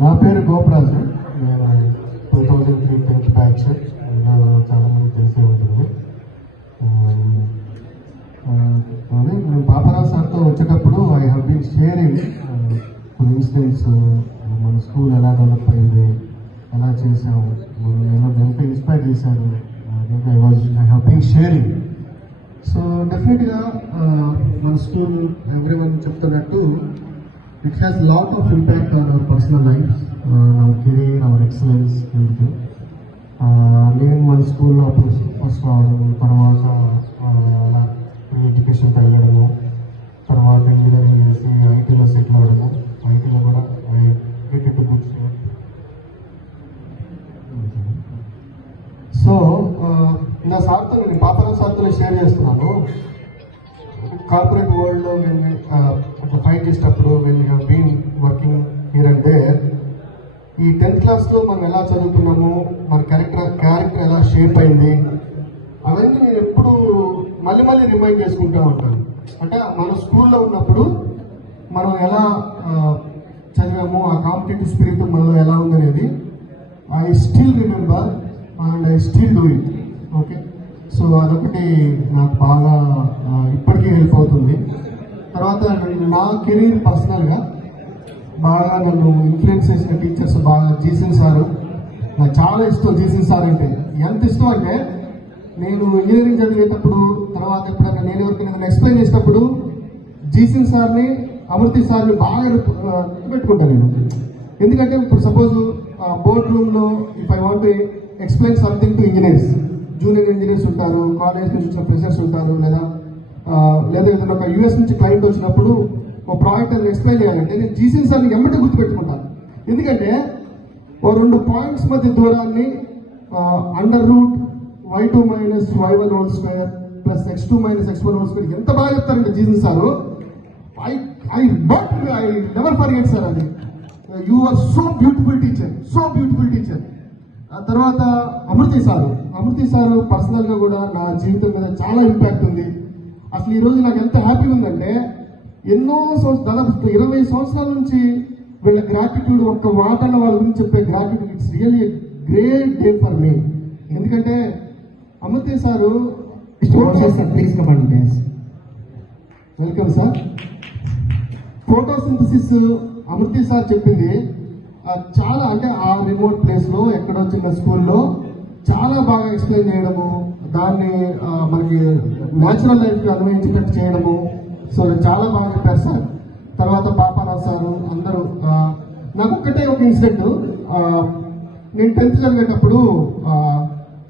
నా పేరు గోపరాజు. నేను 2003 10th బ్యాచ్. చాలామంది తెలిసే ఉంటుంది. అదే నేను పాపరాజు సార్తో వచ్చేటప్పుడు ఐ హ్యావ్ బీన్ షేరింగ్ కొన్ని ఇన్సిడెంట్స్, మన స్కూల్ ఎలా డెవలప్ అయింది, ఎలా చేసాము, నేను ఎంత ఇన్స్పైర్ చేశాను. I have been sharing. So డెఫినెట్గా మన స్కూల్ ఎవ్రీవన్ చెప్తున్నట్టు it has a lot of impact on our personal lives, our career, our excellence, everything. నేను మన స్కూల్లో అప్పుడు ఫస్ట్ రావడం, తర్వాత అలా ఎడ్యుకేషన్కి వెళ్ళడము, తర్వాత ఇంజనీరింగ్ చేసి ఐటీలో సెటిల్ అవ్వడము. ఐటీలో కూడా get it good shape. So ఇలా సార్తో నేను పాపరాజు సార్తో షేర్ చేస్తున్నాను. కార్పొరేట్ వరల్డ్లో వెళ్ళి అట్లా ఫైట్ చేసేటప్పుడు when you have been working here and there, ఈ 10th క్లాస్లో మనం ఎలా చదువుతున్నాము, మన క్యారెక్టర్ ఎలా షేప్ అయింది, అవన్నీ నేను ఎప్పుడు మళ్ళీ రిమైండ్ చేసుకుంటూ ఉంటాను. అంటే మన స్కూల్లో ఉన్నప్పుడు మనం ఎలా చదివాము, ఆ కాంపిటేటివ్ స్పిరిట్ మనలో ఎలా ఉందనేది I still remember and I still do it. Okay, so అదొకటి నాకు బాగా ఇప్పటికీ హెల్ప్ అవుతుంది. తర్వాత నా కెరీర్ పర్సనల్గా బాగా నన్ను ఇన్ఫ్లుయెన్స్ చేసిన టీచర్స్ బాగా జీసన్ సారు. నాకు చాలా ఇష్టం జీసన్ సార్ అంటే. ఎంత ఇష్టం అంటే నేను ఇంజనీరింగ్ చదివేటప్పుడు, తర్వాత ఎప్పుడైనా నేను ఎవరికైనా ఎక్స్ప్లెయిన్ చేసేటప్పుడు జీసన్ సార్ని, అమృతి సార్ని బాగా గుర్తుపెట్టుకుంటాను నేను. ఎందుకంటే ఇప్పుడు సపోజ్ బోర్డ్ రూమ్లో if I want explain something to engineers, junior engineers ఉంటారు, కాలేజ్ నుంచి వచ్చిన ఫ్రెషర్స్ ఉంటారు, లేదా ఏదైనా ఒక యూఎస్ నుంచి క్లయింట్ వచ్చినప్పుడు ఒక ప్రాజెక్ట్ అని ఎక్స్ప్లెయిన్ చేయాలంటే నేను జీసీఎన్ సార్ని ఎమ్మటే గుర్తుపెట్టుకుంటాను. ఎందుకంటే ఓ 2 పాయింట్స్ మధ్య దూరాన్ని √y2 - y1 whole square plus x2 - x1 whole square ఎంత బాగా చెప్తారంటే జీసన్ sir. I never forget sir. అది you are so beautiful teacher. ఆ తర్వాత అమృతి సారు పర్సనల్గా కూడా నా జీవితం మీద చాలా ఇంపాక్ట్ ఉంది. అసలు ఈరోజు నాకు ఎంత హ్యాపీ ఉందంటే ఎన్నో దాదాపు 20 సంవత్సరాల నుంచి వీళ్ళ గ్రాటిట్యూడ్, ఒక్క మాటల్లో వాళ్ళ గురించి చెప్పే gratitude, it's really great day for me. ఎందుకంటే Amruthi sir welcome sir. Photosynthesis Amruthi sir చెప్పింది చాలా, అంటే ఆ రిమోట్ ప్లేస్లో ఎక్కడో చిన్న స్కూల్లో చాలా బాగా ఎక్స్ప్లెయిన్ చేయడము, దాన్ని మనకి న్యాచురల్ లైఫ్కి అన్వయించేటట్టు చేయడము. సో చాలా బాగా చెప్పారు సార్. తర్వాత పాపారావు సారు, అందరూ. నాకు ఒక్కటే ఒక ఇన్సిడెంట్, నేను 10th చదివేటప్పుడు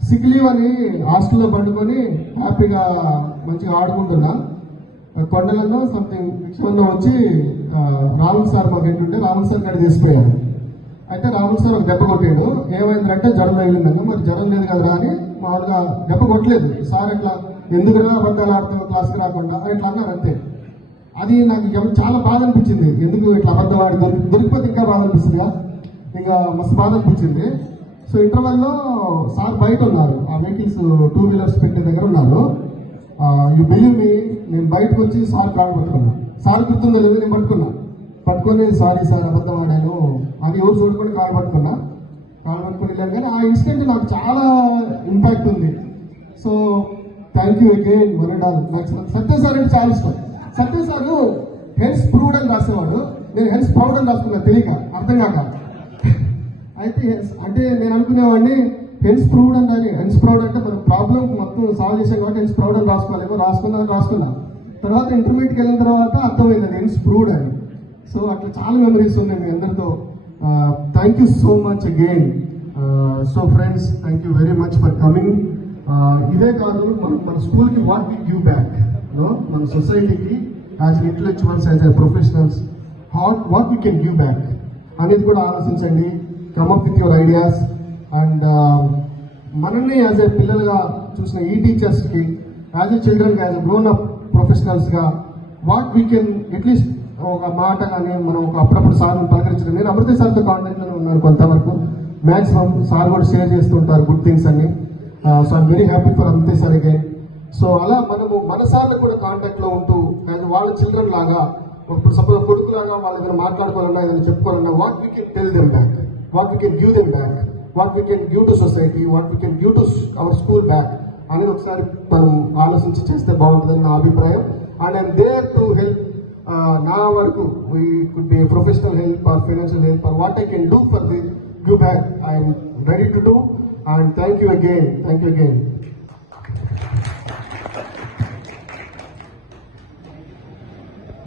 సిక్ లీవ్ అని హాస్టల్లో పండుకొని హ్యాపీగా మంచిగా ఆడుకుంటున్నా. కొండలలో సంథింగ్ విషయంలో వచ్చి రాహుల్ సార్ మాకు ఏంటంటే రాహుల్ సార్ గడి తీసిపోయారు. అయితే రాహుల్ సార్ ఒక దెబ్బ కొట్టాడు. ఏమైందంటే జ్వరం తగిలిందని. మరి జ్వరం లేదు కదరా అని మామూలుగా దెబ్బ కొట్టలేదు సార్. ఎట్లా ఎందుకురా అబద్ధాలు ఆడుతావు క్లాస్కి రాకుండా అని ఇట్లా అన్నారు అంతే. అది నాకు చాలా బాధ అనిపించింది. ఎందుకు ఇట్లా అబద్ధం ఆడి దొరికిపోతే ఇంకా బాధ అనిపిస్తుందిగా, ఇంకా మస్తు బాధ అనిపించింది. సో ఇంటర్వెల్లో సార్ బయట ఉన్నారు, ఆ వెహికల్స్ 2 వీలర్స్ పెట్టే దగ్గర ఉన్నారు. యూ బిలీవ్ మీ, నేను బయటకు వచ్చి సార్ కాల్ పట్టుకున్నా. సార్ గుర్తుందో లేదు, నేను పట్టుకొని సారీ సార్ అబద్ధం ఆడాను అని ఎవరు చూడుకొని కాల్ పట్టుకుని వెళ్ళాను. కానీ ఆ ఇన్సిడెంట్ నాకు చాలా ఇంపాక్ట్ ఉంది. సో థ్యాంక్ యూ అగైన్ వరుడాల్. నాకు సత్య సార్ అంటే చాలా ఇష్టం. సత్య సార్ హెన్స్ ప్రూవ్డ్ అని రాసేవాడు, నేను హెన్స్ ప్రౌడ్ అని రాసుకున్నా, తెలియక అర్థం కాక. అయితే అంటే నేను అనుకునేవాడిని హెన్స్ ప్రూవ్డ్ అని రాని, హెన్స్ ప్రౌడ్ అంటే మనం ప్రాబ్లం మొత్తం సాల్వ్ చేసాం కాబట్టి హెన్స్ ప్రౌడ్ అని రాసుకోవాలేమో, రాసుకున్నా. తర్వాత ఇంటర్మీడియట్కి వెళ్ళిన తర్వాత అర్థమైంది హెన్స్ ప్రూవ్డ్ అని. సో అట్లా చాలా మెమరీస్ ఉన్నాయి మీ అందరితో. Thank you so much again. So friends, thank you very much for coming. ఇదే కాదు, మన స్కూల్కి వాట్ వి గివ్ బ్యాక్, మన సొసైటీకి as intellectuals, as a professionals, what we can give back అనేది కూడా ఆలోచించండి. Come up with your ideas. And మనల్ని యాజ్ ఎ పిల్లలుగా చూసిన ఈ టీచర్స్కి, యాజ్ ఎ చిల్డ్రన్గా, యాజ్ ఎ గ్రోన్ అప్ ప్రొఫెషనల్స్గా వాట్ వీ కెన్ అట్లీస్ట్ ఒక మాట కానీ మనం ఒక అప్పుడప్పుడు సార్ని పలకరించడం. నేను అమృత సార్తో కాంటాక్ట్లో ఉన్నాను కొంతవరకు, మ్యాక్సిమం సార్ కూడా షేర్ చేస్తుంటారు గుడ్ థింగ్స్ అన్ని. So I'm very happy for Amrita sir again. So అలా మనము మన సార్లు కూడా కాంటాక్ట్లో ఉంటూ వాళ్ళ చిల్డ్రన్ లాగా ఇప్పుడు సపోజ్ కొడుకులాగా వాళ్ళు ఏదైనా మాట్లాడుకోవాలన్నా ఏదైనా చెప్పుకోవాలన్నా what we can tell them back, what we can give them back, what we can give to society, what we can give to our school back అనేది ఒకసారి మనం ఆలోచించి చేస్తే బాగుంటుందని నా అభిప్రాయం. And I'm there to help నా వరకు, we could be professional help or financial help or what I can do for the give back, I'm ready to do. And thank you again.